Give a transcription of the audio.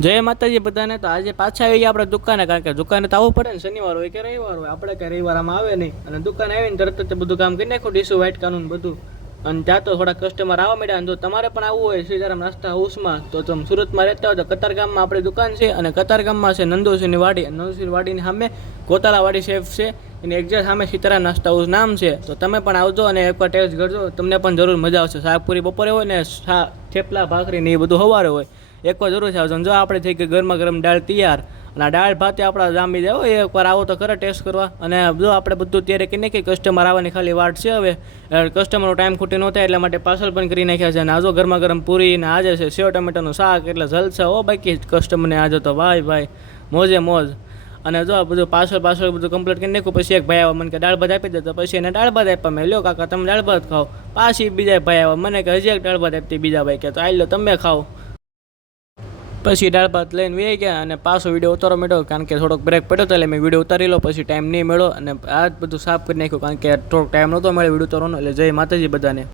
જય માતાજી બધાને। તો આજે પાછા આવી ગયા આપણે દુકાને, કારણ કે દુકાને તો આવવું પડે ને, શનિવાર હોય કે રવિવાર હોય, આપણે કઈ રવિવાર આમાં આવે નહીં। અને દુકાને આવીને તરત જ બધું કામ કરી નાખ્યું, ડીશું વાઇટ કાનું બધું। અને ત્યાં તો થોડા કસ્ટમર આવવા માંડ્યા। અને જો તમારે પણ આવવું હોય સીતારામ નાસ્તા હાઉસમાં, તો તમે સુરતમાં રહેતા હોય તો કતારગામમાં આપણી દુકાન છે। અને કતારગામમાં છે નંદુસિંહની વાડી, નંદુસિંહ વાડીની સામે ગોતાળાવાડી શેફ છે, એની એક્ઝેક્ટ સામે સીતારામ નાસ્તા હાઉસ નામ છે। તો તમે પણ આવજો અને એકવાર ટેસ્ટ કરજો, તમને પણ જરૂર મજા આવશે। શાકપુરી બપોરે હોય ને, થેપલા ભાખરી ને એ બધું સવારે હોય। એકવાર જરૂર છે આવજો। જો આપણે થઈ ગઈ ગરમા ગરમ દાળ તૈયાર, અને આ દાળ ભાતે આપણા જામી જાય હોય, એકવાર આવો તો ખરા ટેસ્ટ કરવા। અને જો આપણે બધું ત્યારે કરી નાખીએ, કસ્ટમર આવવાની ખાલી વાટ છે હવે, કસ્ટમરનો ટાઈમ ખૂટી ન થાય એટલા માટે પાર્સલ પણ કરી નાખ્યા છે। અને આજો ગરમા ગરમ પૂરી ને આજે છે સેવ ટમેટાનું શાક, એટલે જલસા હો બાકી કસ્ટમરને આજે તો ભાઈ મોજે મોજ। અને જો બધું પાર્સલ બધું કમ્પ્લીટ કરી નાખ્યું, પછી એક ભાઈ આવ્યા મને કે દાળ ભાત આપી દે, તો પછી એને દાળ ભાત આપ્યા। મેં લ્યો કાકા તમે દાળ ભાત ખાઓ। પાછી બીજા ભાઈ આવ્યા મને કે હજી એક દાળ ભાત આપતી, બીજા ભાઈ કે તો આ લો તમે ખાઓ। પછી દાળ ભાત લઈને વે ગયા અને પાછો વિડીયો ઉતારો મેળ્યો, કારણ કે થોડોક બ્રેક પડ્યો તો એટલે મેં વિડીયો ઉતારી લો, પછી ટાઈમ નહીં મળ્યો અને આ બધું સાફ કરી નાખ્યું, કારણ કે થોડોક ટાઈમ નહોતો મળે વિડીયો ઉતારવાનો। એટલે જય માતાજી બધાને।